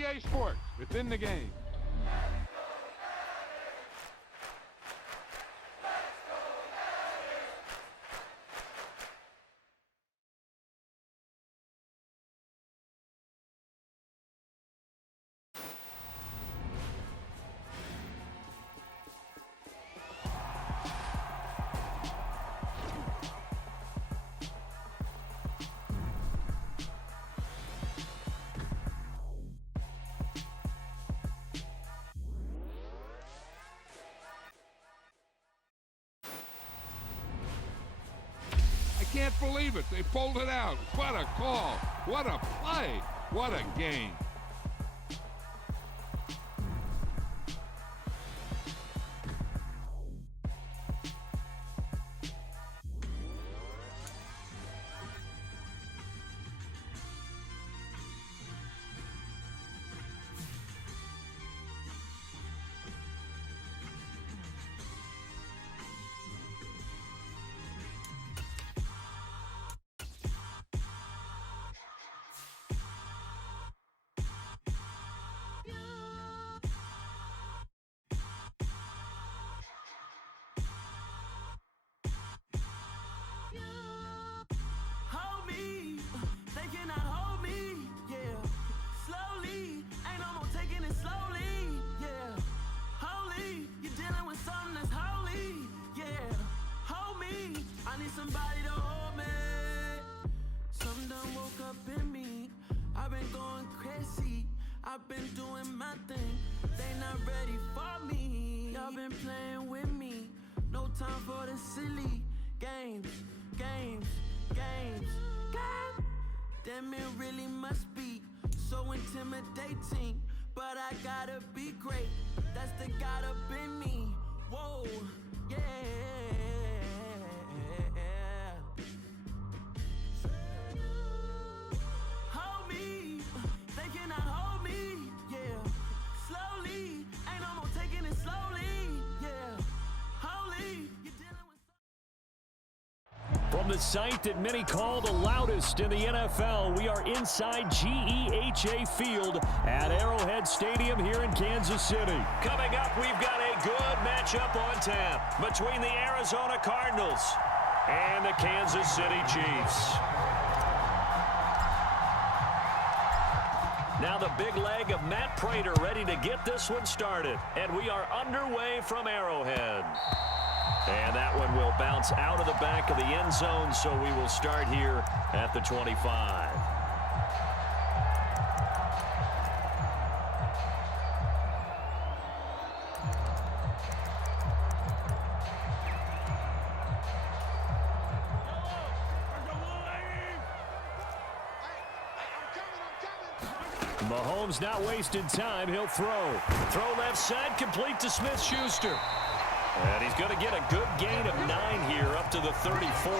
EA Sports. It's in the game. I can't believe it. They pulled it out. What a call. What a play. What a game. Somebody to hold me. Something done woke up in me. I've been going crazy. I've been doing my thing. They not ready for me. Y'all been playing with me. No time for the silly games. Damn, it really must be so intimidating. But I gotta be great. That's the God up in me. Whoa, yeah. Hold me, they cannot hold me, yeah. Slowly, ain't no more taking it slowly, yeah. Holy, you're dealing with. From the site that many call the loudest in the NFL, we are inside GEHA Field at Arrowhead Stadium here in Kansas City. Coming up, we've got a good matchup on tap between the Arizona Cardinals and the Kansas City Chiefs. Now the big leg of Matt Prater ready to get this one started. And we are underway from Arrowhead. And that one will bounce out of the back of the end zone, so we will start here at the 25. Mahomes not wasting time. He'll throw. Throw left side, complete to Smith-Schuster. And he's going to get a good gain of 9 here up to the 34.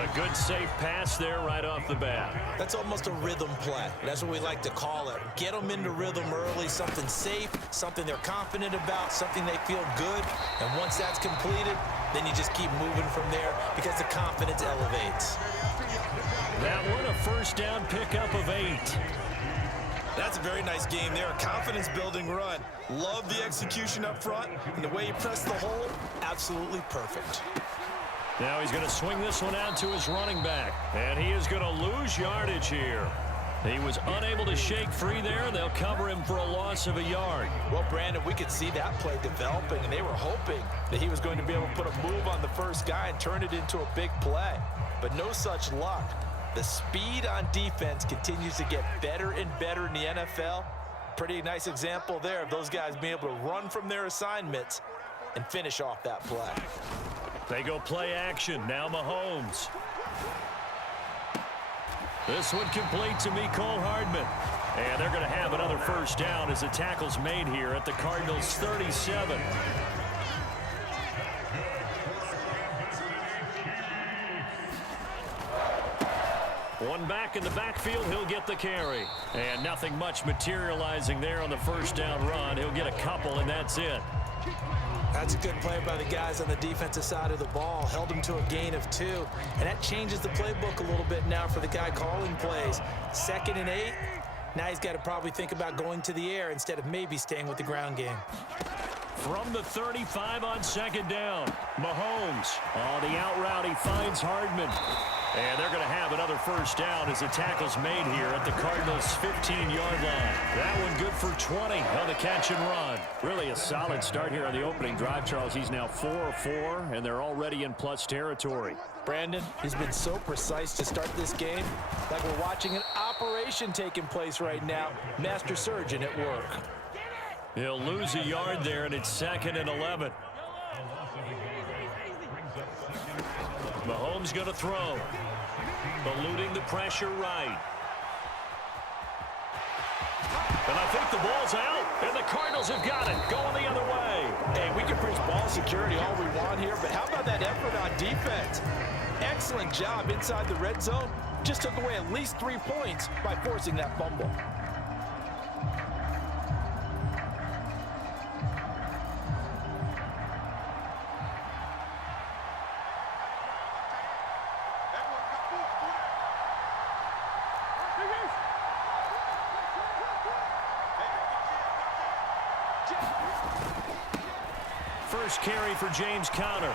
A good safe pass there right off the bat. That's almost a rhythm play. That's what we like to call it. Get them into rhythm early, something safe, something they're confident about, something they feel good. And once that's completed, then you just keep moving from there because the confidence elevates. That one a first down pickup of 8. That's a very nice game there. A confidence-building run. Love the execution up front. And the way he pressed the hole, absolutely perfect. Now he's going to swing this one out to his running back. And he is going to lose yardage here. He was unable to shake free there. They'll cover him for a loss of a yard. Well, Brandon, we could see that play developing, and they were hoping that he was going to be able to put a move on the first guy and turn it into a big play. But no such luck. The speed on defense continues to get better and better in the NFL. Pretty nice example there of those guys being able to run from their assignments and finish off that play. They go play action. Now Mahomes. This one complete to Mecole Hardman. And they're going to have another first down as the tackle's made here at the Cardinals' 37. One back in the backfield, he'll get the carry. And nothing much materializing there on the first down run. He'll get a couple, and that's it. That's a good play by the guys on the defensive side of the ball. Held him to a gain of 2. And that changes the playbook a little bit now for the guy calling plays. 2nd and 8. Now he's got to probably think about going to the air instead of maybe staying with the ground game. From the 35 on second down, Mahomes on the out route. He finds Hardman. And they're going to have another first down as the tackle's made here at the Cardinals' 15-yard line. That one good for 20 on the catch and run. Really a solid start here on the opening drive, Charles. He's now 4 of 4, and they're already in plus territory. Brandon, he's been so precise to start this game, like we're watching an operation taking place right now. Master surgeon at work. He'll lose a yard there, and it's 2nd and 11. Mahomes going to throw. Eluding the pressure right. And I think the ball's out, and the Cardinals have got it, going the other way. Hey, we can preach ball security all we want here, but how about that effort on defense? Excellent job inside the red zone. Just took away at least 3 points by forcing that fumble. First carry for James Conner.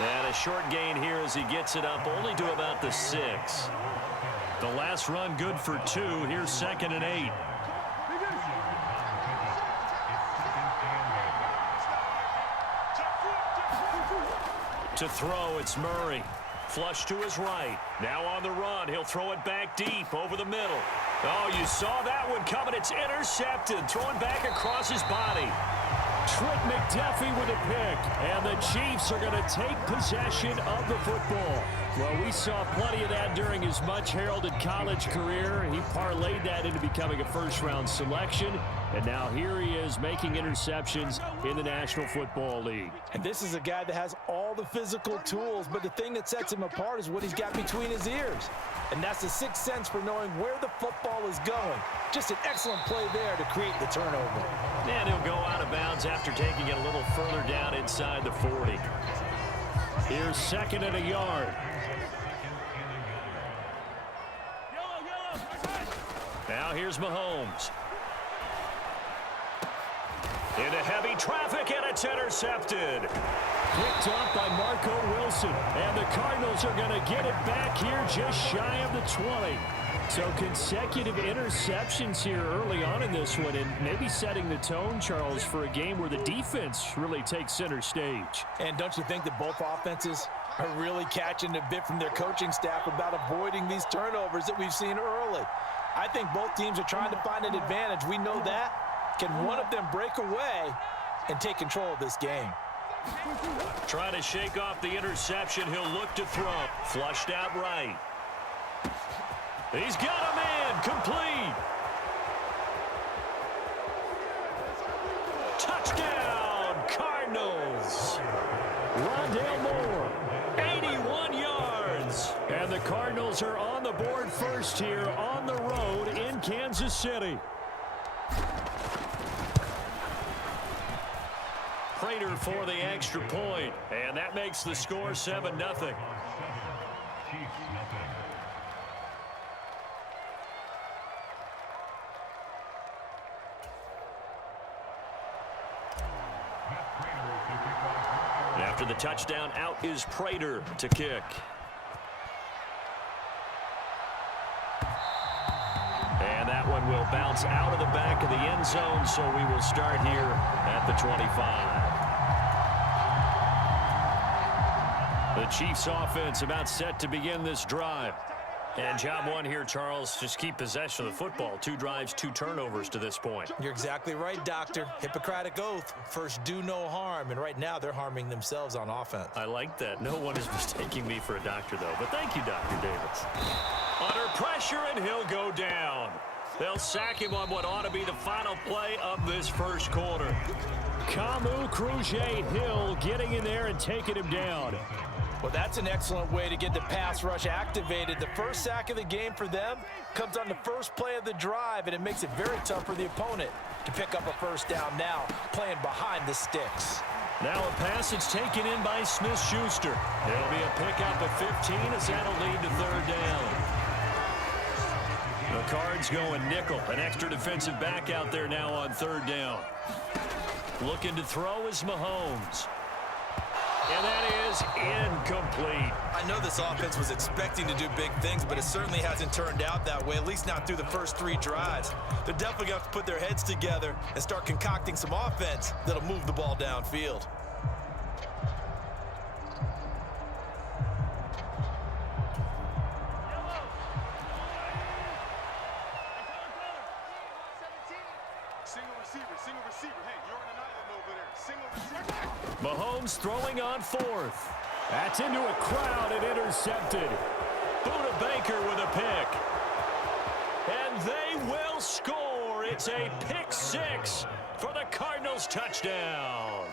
And a short gain here as he gets it up only to about the 6. The last run good for 2. Here's 2nd and 8. To throw, it's Murray. Flush to his right. Now on the run. He'll throw it back deep over the middle. Oh, you saw that one coming. It's intercepted. Throwing back across his body. Trent McDuffie with a pick, and the Chiefs are going to take possession of the football. Well, we saw plenty of that during his much-heralded college career. He parlayed that into becoming a first-round selection, and now here he is making interceptions in the National Football League. And this is a guy that has all the physical tools, but the thing that sets him apart is what he's got between his ears. And that's the sixth sense for knowing where the football is going. Just an excellent play there to create the turnover. And he'll go out of bounds after taking it a little further down inside the 40. Here's 2nd and a yard. Now here's Mahomes. Into heavy traffic, and it's intercepted. Picked off by Marco Wilson. And the Cardinals are going to get it back here just shy of the 20. So consecutive interceptions here early on in this one, and maybe setting the tone, Charles, for a game where the defense really takes center stage. And don't you think that both offenses are really catching a bit from their coaching staff about avoiding these turnovers that we've seen early? I think both teams are trying to find an advantage. We know that. Can one of them break away and take control of this game? Trying to shake off the interception. He'll look to throw. Flushed out right. He's got a man. Complete. Touchdown, Cardinals. Rondale Moore, 81 yards. And the Cardinals are on the board first here on the road in Kansas City. Prater for the extra point, and that makes the score 7-0. After the touchdown, out is Prater to kick. And that one will bounce out of the back of the end zone, so we will start here at the 25. The Chiefs offense about set to begin this drive. And job one here, Charles, just keep possession of the football. 2 drives, 2 turnovers to this point. You're exactly right, Doctor. Hippocratic oath. First, do no harm. And right now, they're harming themselves on offense. I like that. No one is mistaking me for a doctor, though. But thank you, Dr. Davis. Under pressure, and he'll go down. They'll sack him on what ought to be the final play of this first quarter. Kamu Cruz-Hill getting in there and taking him down. Well, that's an excellent way to get the pass rush activated. The first sack of the game for them comes on the first play of the drive, and it makes it very tough for the opponent to pick up a first down now, playing behind the sticks. Now a pass that's taken in by Smith-Schuster. It'll be a pickup of 15 as that'll lead to 3rd down. The Cards going nickel. An extra defensive back out there now on third down. Looking to throw is Mahomes. And that is incomplete. I know this offense was expecting to do big things, but it certainly hasn't turned out that way, at least not through the first 3 drives. They're definitely going to have to put their heads together and start concocting some offense that'll move the ball downfield. Mahomes throwing on 4th. That's into a crowd and intercepted. Buda Baker with a pick. And they will score. It's a pick 6 for the Cardinals touchdown.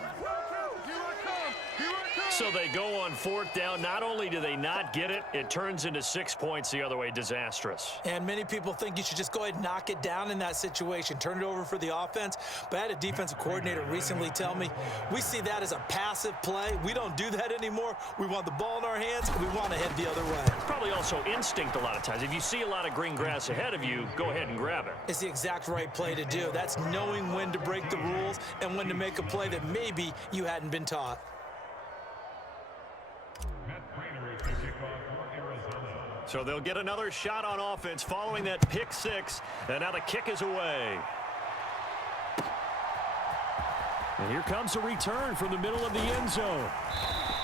So they go on 4th down. Not only do they not get it, it turns into 6 points the other way. Disastrous. And many people think you should just go ahead and knock it down in that situation. Turn it over for the offense. But I had a defensive coordinator recently tell me, we see that as a passive play. We don't do that anymore. We want the ball in our hands, and we want to head the other way. Probably also instinct a lot of times. If you see a lot of green grass ahead of you, go ahead and grab it. It's the exact right play to do. That's knowing when to break the rules and when to make a play that maybe you hadn't been taught. So they'll get another shot on offense following that pick 6. And now the kick is away. And here comes a return from the middle of the end zone.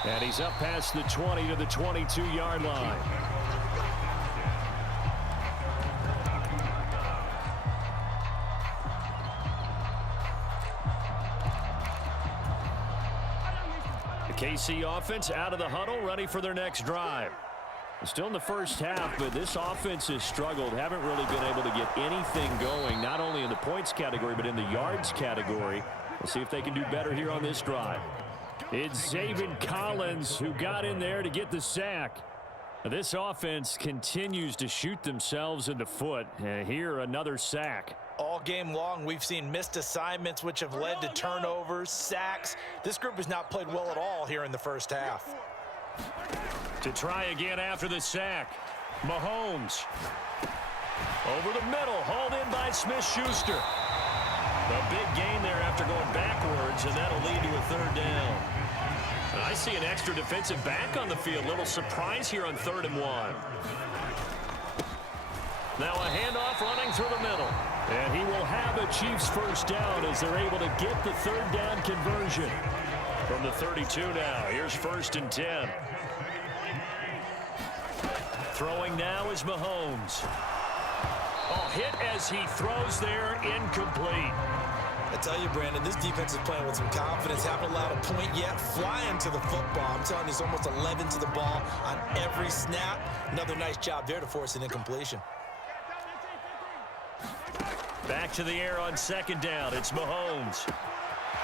And he's up past the 20 to the 22-yard line. The KC offense out of the huddle, ready for their next drive. Still in the first half, but this offense has struggled. Haven't really been able to get anything going, not only in the points category, but in the yards category. We'll see if they can do better here on this drive. It's Zaven Collins who got in there to get the sack. This offense continues to shoot themselves in the foot. And here, another sack. All game long, we've seen missed assignments, which have led to turnovers, sacks. This group has not played well at all here in the first half. To try again after the sack. Mahomes. Over the middle, hauled in by Smith-Schuster. A big gain there after going backwards, and that'll lead to a third down. And I see an extra defensive back on the field. Little surprise here on 3rd and 1. Now a handoff running through the middle. And he will have a Chiefs first down as they're able to get the 3rd down conversion. From the 32 now, here's 1st and 10. Throwing now is Mahomes. Oh, hit as he throws there, incomplete. I tell you, Brandon, this defense is playing with some confidence. Haven't allowed a point yet. Flying to the football. I'm telling you, it's almost 11 to the ball on every snap. Another nice job there to force an incompletion. Back to the air on 2nd down. It's Mahomes.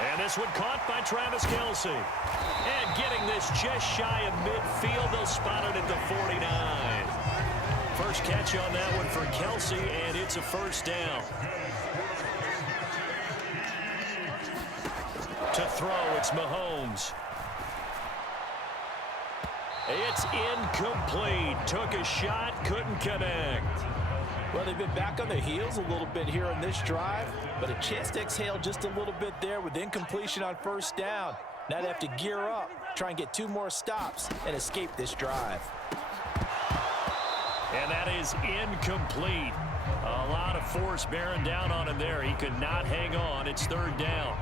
And this one caught by Travis Kelce. And getting this just shy of midfield. They'll spot it at the 49. First catch on that one for Kelce, and it's a first down. To throw, it's Mahomes. It's incomplete. Took a shot, couldn't connect. Well, they've been back on their heels a little bit here on this drive, but a chance to exhale just a little bit there with incompletion on first down. Now they have to gear up, try and get 2 more stops, and escape this drive. And that is incomplete. A lot of force bearing down on him there. He could not hang on. It's 3rd down.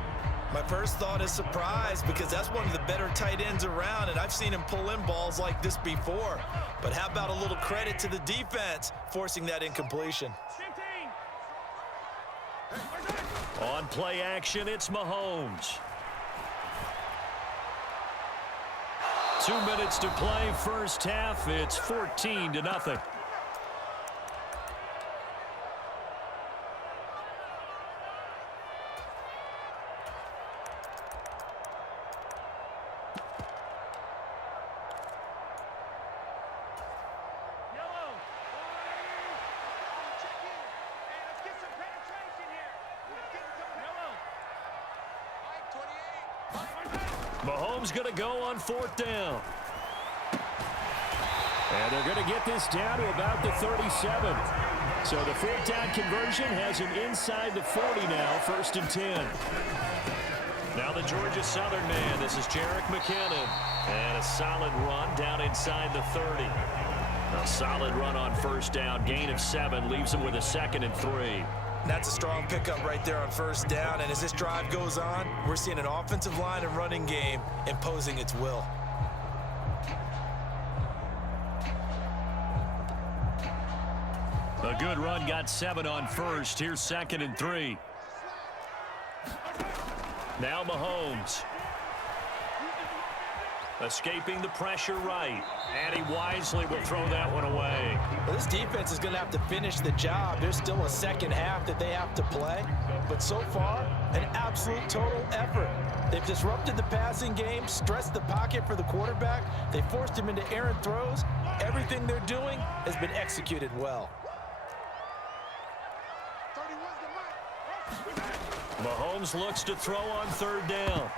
My first thought is surprise, because that's one of the better tight ends around, and I've seen him pull in balls like this before. But how about a little credit to the defense forcing that incompletion? On play action, it's Mahomes. 2 minutes to play, first half. It's 14-0. Mahomes going to go on 4th down. And they're going to get this down to about the 37. So the fourth down conversion has him inside the 40 now, 1st and 10. Now the Georgia Southern man, this is Jerick McKinnon. And a solid run down inside the 30. A solid run on 1st down, gain of 7, leaves him with a 2nd and 3. That's a strong pickup right there on 1st down, and as this drive goes on, we're seeing an offensive line and running game imposing its will. A good run, got 7 on 1st. Here's 2nd and 3. Now Mahomes. Escaping the pressure right. And he wisely will throw that one away. Well, this defense is going to have to finish the job. There's still a second half that they have to play. But so far, an absolute total effort. They've disrupted the passing game, stressed the pocket for the quarterback. They forced him into errant throws. Everything they're doing has been executed well. Mahomes looks to throw on 3rd down.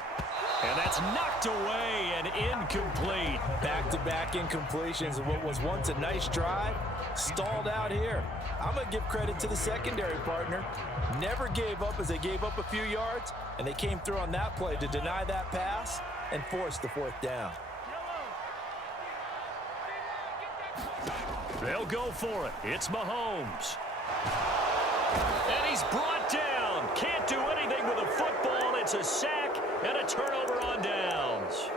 And that's knocked away and incomplete. Back-to-back incompletions of what was once a nice drive, stalled out here. I'm going to give credit to the secondary partner. Never gave up as they gave up a few yards, and they came through on that play to deny that pass and force the 4th down. They'll go for it. It's Mahomes. And he's brought down. Can't do anything with a football. It's a sack and a turnover on downs.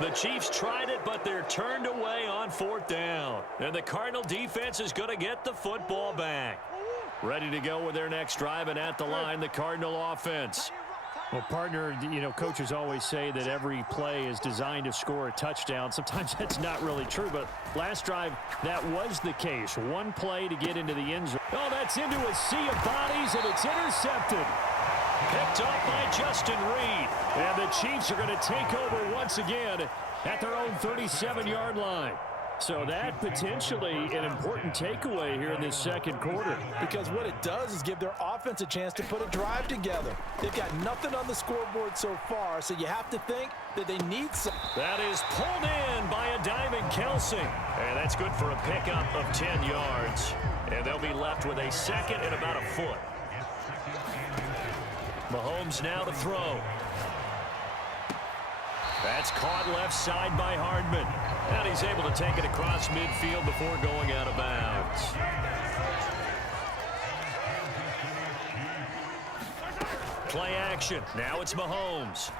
The Chiefs tried it, but they're turned away on 4th down. And the Cardinal defense is going to get the football back. Ready to go with their next drive, and at the line, the Cardinal offense. Well, partner, you know, coaches always say that every play is designed to score a touchdown. Sometimes that's not really true, but last drive, that was the case. One play to get into the end zone. Oh, that's into a sea of bodies, and it's intercepted. Picked up by Justin Reed. And the Chiefs are going to take over once again at their own 37-yard line. So that potentially an important takeaway here in this 2nd quarter. Because what it does is give their offense a chance to put a drive together. They've got nothing on the scoreboard so far, so you have to think that they need some. That is pulled in by a diving Kelsey. And that's good for a pickup of 10 yards. And they'll be left with a 2nd and about a foot. Mahomes now to throw. That's caught left side by Hardman. And he's able to take it across midfield before going out of bounds. Play action. Now it's Mahomes.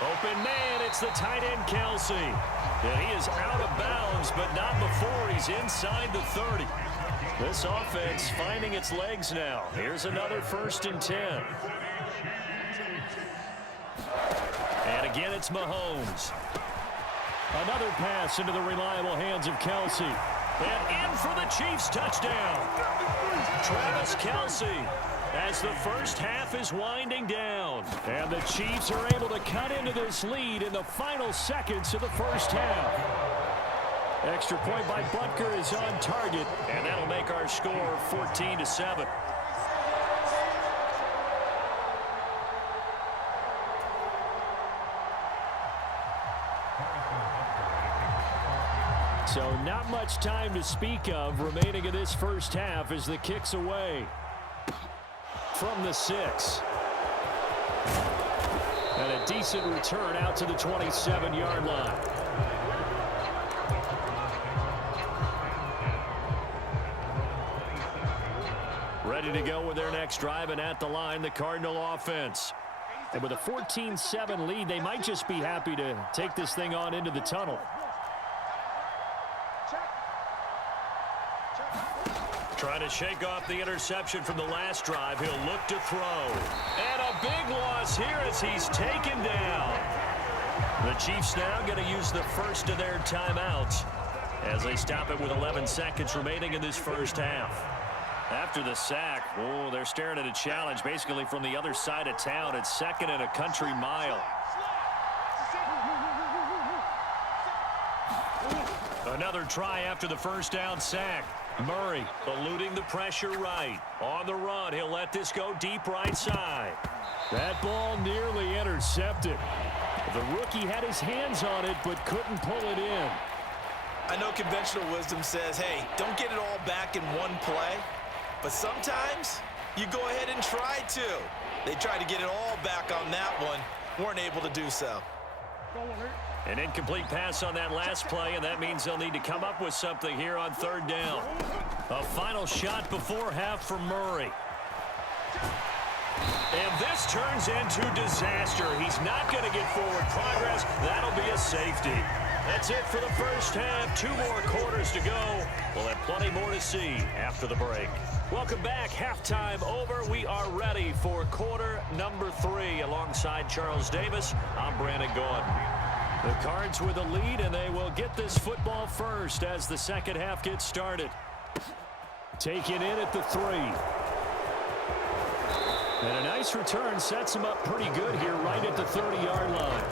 Open man, it's the tight end Kelsey. And he is out of bounds, but not before he's inside the 30. This offense finding its legs now. Here's another 1st and 10. And again, it's Mahomes. Another pass into the reliable hands of Kelsey. And in for the Chiefs touchdown. Travis Kelsey as the first half is winding down. And the Chiefs are able to cut into this lead in the final seconds of the first half. Extra point by Butker is on target, and that'll make our score 14-7. So not much time to speak of remaining in this first half as the kick's away from the 6. And a decent return out to the 27-yard line. Ready to go with their next drive, and at the line, the Cardinal offense. And with a 14-7 lead, they might just be happy to take this thing on into the tunnel. Trying to shake off the interception from the last drive. He'll look to throw. And a big loss here as he's taken down. The Chiefs now going to use the first of their timeouts as they stop it with 11 seconds remaining in this first half. After the sack, oh, they're staring at a challenge basically from the other side of town. It's 2nd and a country mile. Another try after the first down sack. Murray eluding the pressure right. On the run, he'll let this go deep right side. That ball nearly intercepted. The rookie had his hands on it but couldn't pull it in. I know conventional wisdom says, hey, don't get it all back in one play. But sometimes you go ahead and try to. They tried to get it all back on that one. Weren't able to do so. An incomplete pass on that last play, and that means they'll need to come up with something here on third down. A final shot before half for Murray. And this turns into disaster. He's not going to get forward progress. That'll be a safety. That's it for the first half. 2 more quarters to go. We'll have plenty more to see after the break. Welcome back. Halftime over. We are ready for quarter number 3. Alongside Charles Davis, I'm Brandon Gordon. The Cards with a lead, and they will get this football first as the second half gets started. Taken in at the 3. And a nice return sets him up pretty good here right at the 30-yard line.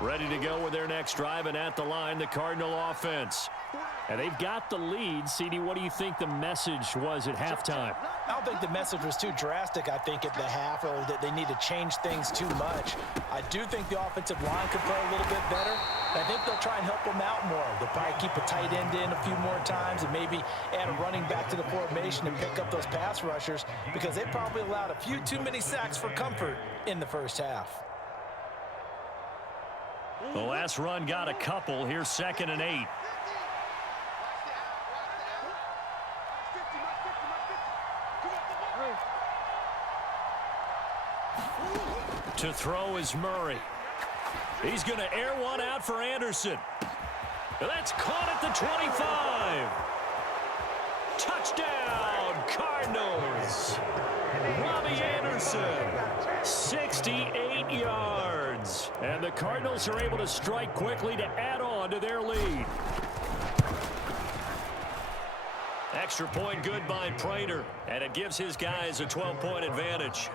Ready to go with their next drive, and at the line, the Cardinal offense. And they've got the lead. CD, what do you think the message was at halftime? I don't think the message was too drastic, I think, at the half, or that they need to change things too much. I do think the offensive line could play a little bit better. I think they'll try and help them out more. They'll probably keep a tight end in a few more times and maybe add a running back to the formation and pick up those pass rushers, because they probably allowed a few too many sacks for comfort in the first half. The last run got a couple. Here's 2nd and 8. To throw is Murray. He's going to air one out for Anderson. That's caught at the 25. Touchdown, Cardinals. Robbie Anderson, 68 yards. And the Cardinals are able to strike quickly to add on to their lead. Extra point good by Prater, and it gives his guys a 12-point advantage.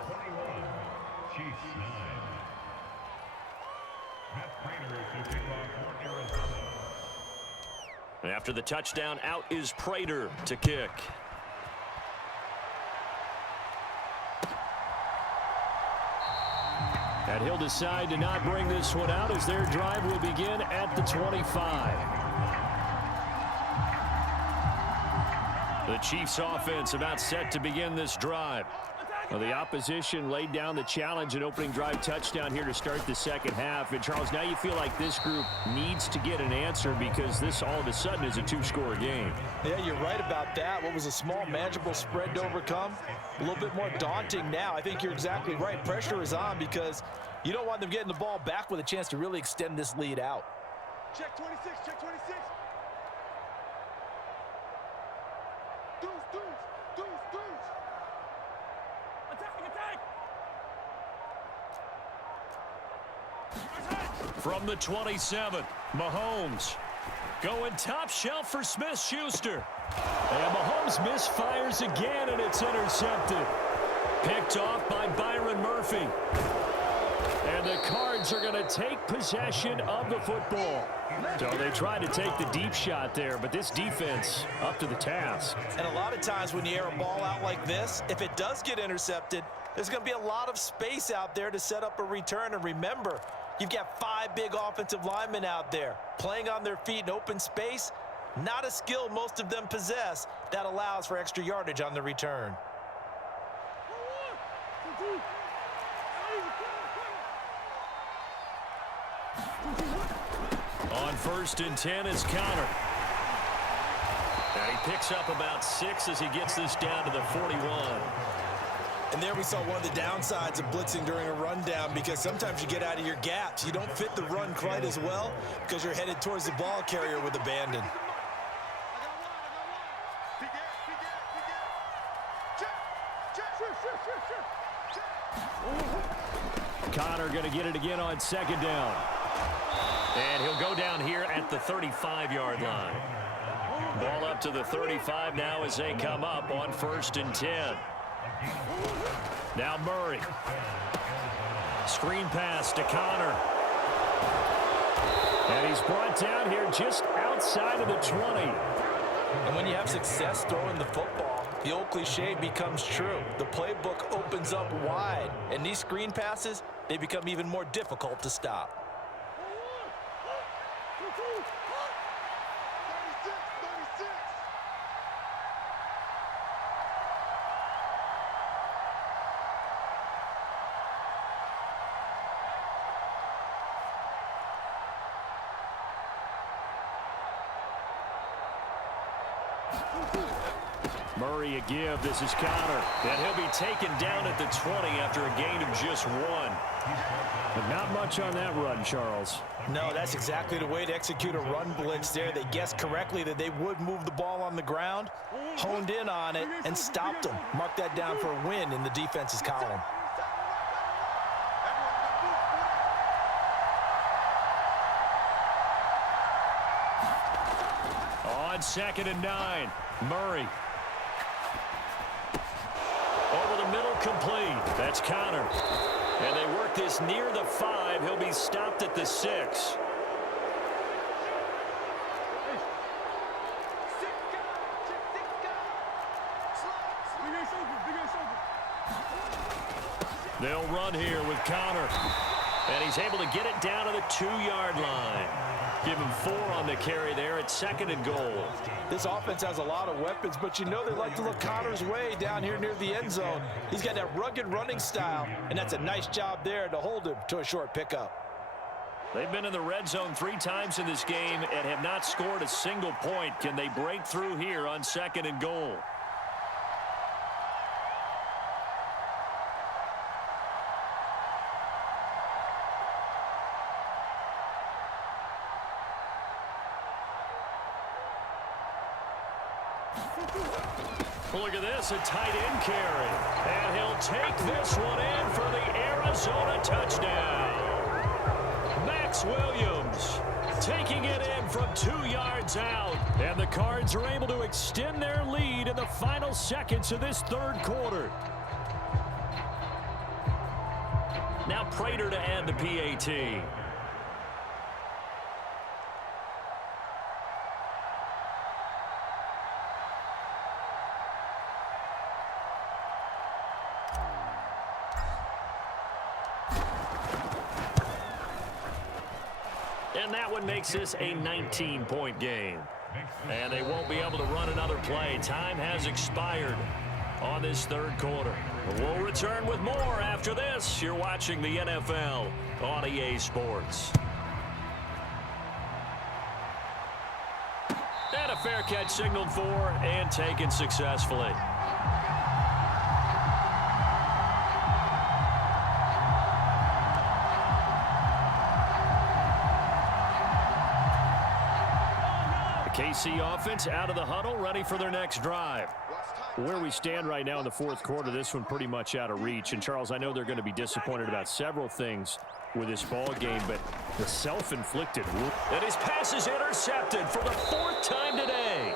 After the touchdown, out is Prater to kick. And he'll decide to not bring this one out as their drive will begin at the 25. The Chiefs offense about set to begin this drive. Well, the opposition laid down the challenge and opening drive touchdown here to start the second half. And, Charles, now you feel like this group needs to get an answer because this all of a sudden is a 2-score game. Yeah, you're right about that. What was a small, manageable spread to overcome, a little bit more daunting now. I think you're exactly right. Pressure is on because you don't want them getting the ball back with a chance to really extend this lead out. Check 26, check 26. Deuce. From the 27, Mahomes going top shelf for Smith-Schuster. And Mahomes misfires again, and it's intercepted. Picked off by Byron Murphy. And the Cards are going to take possession of the football. So they tried to take the deep shot there, but this defense up to the task. And a lot of times when you air a ball out like this, if it does get intercepted, there's going to be a lot of space out there to set up a return. And remember, you've got 5 big offensive linemen out there playing on their feet in open space. Not a skill most of them possess that allows for extra yardage on the return. On 1st and 10 is Connor. And he picks up about 6 as he gets this down to the 41. And there we saw one of the downsides of blitzing during a rundown, because sometimes you get out of your gaps. You don't fit the run quite as well because you're headed towards the ball carrier with abandon. Connor going to get it again on 2nd down. And he'll go down here at the 35-yard line. Ball up to the 35 now as they come up on 1st and 10. Now Murray. Screen pass to Connor. And he's brought down here just outside of the 20. And when you have success throwing the football, the old cliche becomes true. The playbook opens up wide, and these screen passes, they become even more difficult to stop. 36. Murray a give. This is Connor. And he'll be taken down at the 20 after a gain of just 1. But not much on that run, Charles. No, that's exactly the way to execute a run blitz there. They guessed correctly that they would move the ball on the ground, honed in on it, and stopped them. Mark that down for a win in the defense's column. On 2nd and 9, Murray. Over the middle, complete. That's Connor. And they work this near the 5. He'll be stopped at the 6. They'll run here with Connor. And he's able to get it down to the 2-yard line. Give him 4 on the carry there at 2nd and goal. This offense has a lot of weapons, but you know they like to look Connor's way down here near the end zone. He's got that rugged running style, and that's a nice job there to hold him to a short pickup. They've been in the red zone 3 times in this game and have not scored a single point. Can they break through here on 2nd and goal? Look at this, a tight end carry. And he'll take this one in for the Arizona touchdown. Max Williams taking it in from 2 yards out. And the Cards are able to extend their lead in the final seconds of this 3rd quarter. Now Prater to add the PAT. And that one makes this a 19-point game. And they won't be able to run another play. Time has expired on this 3rd quarter. We'll return with more after this. You're watching the NFL on EA Sports. And a fair catch signaled for and taken successfully. KC offense out of the huddle, ready for their next drive. Where we stand right now in the 4th quarter, this one pretty much out of reach. And, Charles, I know they're going to be disappointed about several things with this ball game, but the self-inflicted wound. And his pass is intercepted for the 4th time today.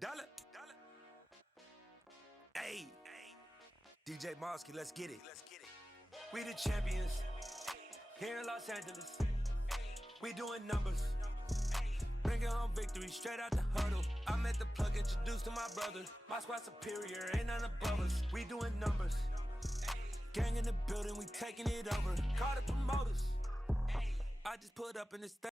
Dollar. Hey, DJ Mosky, let's get it. We the champions here in Los Angeles. We doing numbers. Bringing home victory straight out the huddle. I met the plug, introduced to my brothers. My squad superior, ain't none above us. We doing numbers. Gang in the building, we taking it over. Call the promoters. I just put up in this thing.